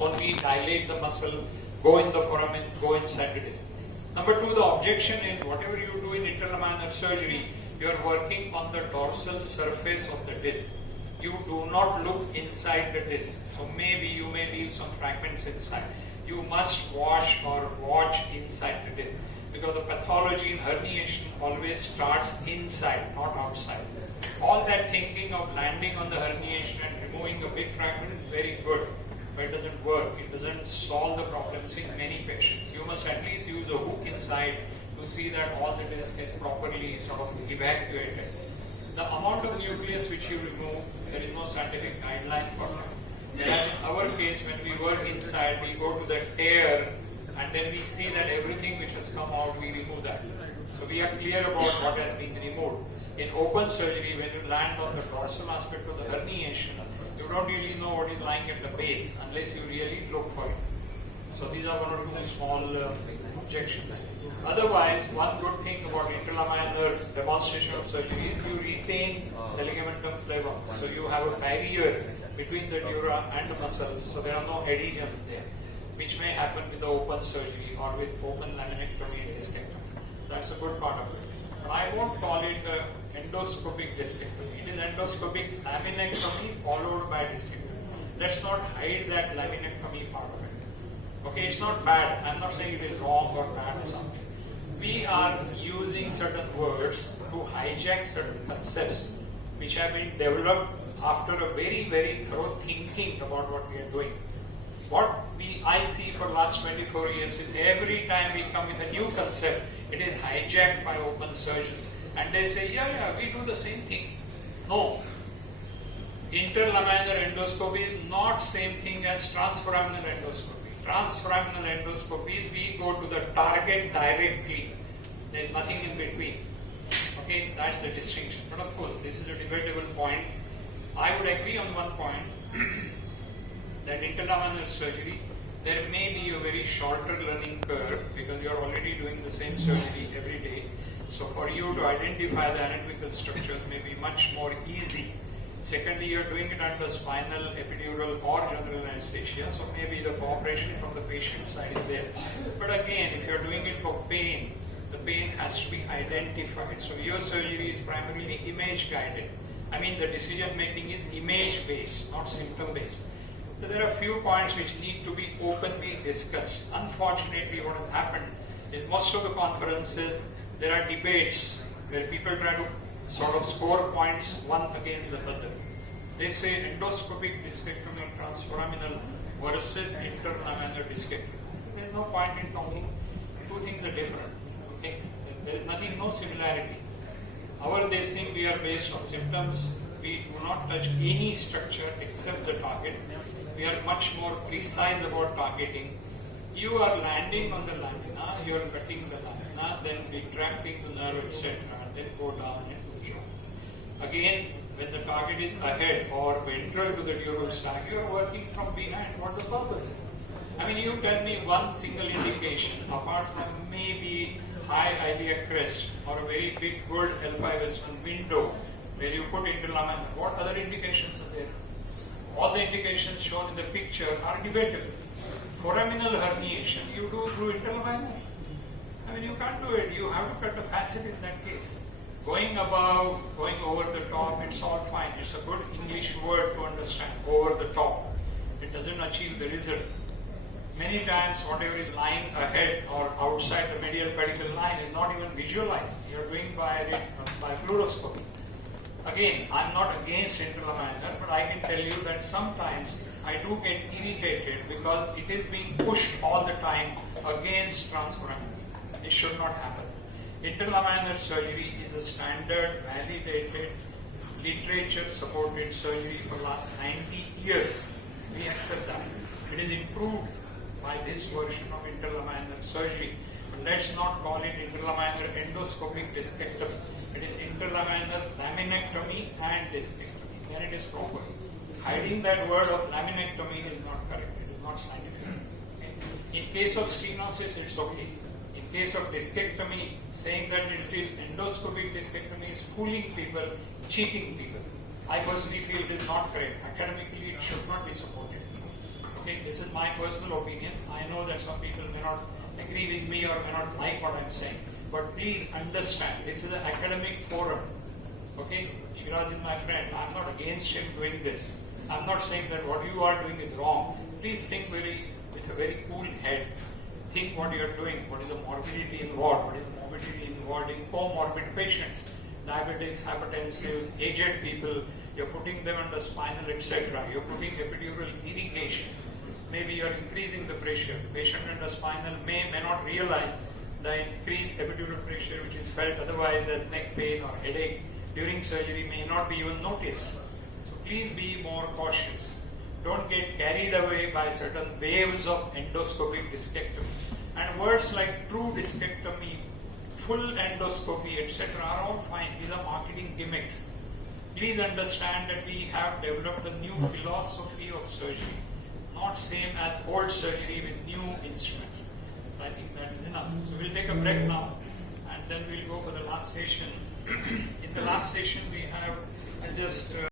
only dilate the muscle, go in the foramen, go inside the disc. Number two, the objection is whatever you do in interlaminar surgery, you are working on the dorsal surface of the disc. You do not look inside the disc. So maybe you may leave some fragments inside. You must wash or watch inside the disc. Because the pathology in herniation always starts inside, not outside. All that thinking of landing on the herniation and removing a big fragment is very good, but it doesn't work. It doesn't solve the problems in many patients. You must at least use a hook inside to see that all the disc is properly sort of evacuated. The amount of nucleus which you remove, there is no scientific guideline for that. Whereas in our case, when we work inside, we go to the tear and then we see that everything which has come out, we remove that. So we are clear about what has been removed. In open surgery, when you land on the dorsal aspect of the herniation, you don't really know what is lying at the base unless you really look for it. So these are one or two small objections. Otherwise, one good thing about interlaminar demonstration of surgery is you retain the ligamentum flavum. So you have a barrier between the dura and the muscles, so there are no adhesions there, which may happen with the open surgery or with open laminectomy and discectomy. That's a good part of it. But I won't call it endoscopic discectomy. It is endoscopic laminectomy followed by discectomy. Let's not hide that laminectomy part of it. Okay, it's not bad. I'm not saying it is wrong or bad or something. We are using certain words to hijack certain concepts which have been developed after a very, very thorough thinking about what we are doing. What I see for the last 24 years is every time we come with a new concept, it is hijacked by open surgeons. And they say, yeah, we do the same thing. No. Interlaminar endoscopy is not same thing as transforaminal endoscopy. Transforaminal endoscopy, we go to the target directly. There is nothing in between. Okay, that's the distinction. But of course, this is a debatable point. I would agree on one point that interlaminar surgery, there may be a very shorter learning curve because you are already doing the same surgery every day. So for you to identify the anatomical structures may be much more easy. Secondly, you are doing it under spinal, epidural or general anesthesia, so maybe the cooperation from the patient side is there. But again, if you are doing it for pain, the pain has to be identified. So your surgery is primarily image guided. I mean, the decision making is image based, not symptom based. So there are a few points which need to be openly discussed. Unfortunately, what has happened is most of the conferences, there are debates where people try to sort of score points one against the other. They say endoscopic discectomy transforaminal versus interlaminar discectomy. There is no point in talking. Two things are different. Okay? There is nothing, no similarity. Our think we are based on symptoms. We do not touch any structure except the target. We are much more precise about targeting. You are landing on the lamina, you are cutting the lamina, then retracting the nerve, etc., then go down and push off. Again, when the target is ahead or ventral to the dural sac, you are working from behind. What's the purpose? I mean, you tell me one single indication, apart from maybe high iliac crest or a very big good L5S1 window where you put interlaminar. What other indications are there? All the indications shown in the picture are debatable. Foraminal herniation, you do through interlaminar. I mean, you can't do it. You have to cut the facet in that case. Going above, going over the top, it's all fine. It's a good English word to understand, over the top. It doesn't achieve the result. Many times, whatever is lying ahead or outside the medial pedicle line is not even visualized. You're doing by fluoroscopy. Again, I'm not against interlaminar, but I can tell you that sometimes I do get irritated because it is being pushed all the time against transforaminal. It should not happen. Interlaminar surgery is a standard, validated, literature-supported surgery for the last 90 years. We accept that. It is improved by this version of interlaminar surgery. Let's not call it interlaminar endoscopic discectomy. It is interlaminar laminectomy and discectomy. Then it is proper. Hiding that word of laminectomy is not correct. It is not scientific. Okay? In case of stenosis, it's okay. In case of discectomy, saying that it is endoscopic discectomy is fooling people, cheating people. I personally feel it is not correct. Academically, it should not be supported. Okay, this is my personal opinion. I know that some people may not agree with me or may not like what I'm saying. But please understand, this is an academic forum. Okay, Shiraz is my friend. I'm not against him doing this. I'm not saying that what you are doing is wrong. Please think with a very cool head. Think what you are doing. What is the morbidity involved? What is the morbidity involved in comorbid patients? Diabetics, hypertensives, aged people. You're putting them under spinal, etc. You're putting epidural irrigation. Maybe you're increasing the pressure. Patient under spinal may not realize the increased epidural pressure which is felt otherwise as neck pain or headache during surgery may not be even noticed. So please be more cautious. Don't get carried away by certain waves of endoscopic discectomy. And words like true discectomy, full endoscopy, etc. are all fine. These are marketing gimmicks. Please understand that we have developed a new philosophy of surgery, not same as old surgery with new instruments. So I think that is enough. So we'll take a break now and then we'll go for the last session. In the last session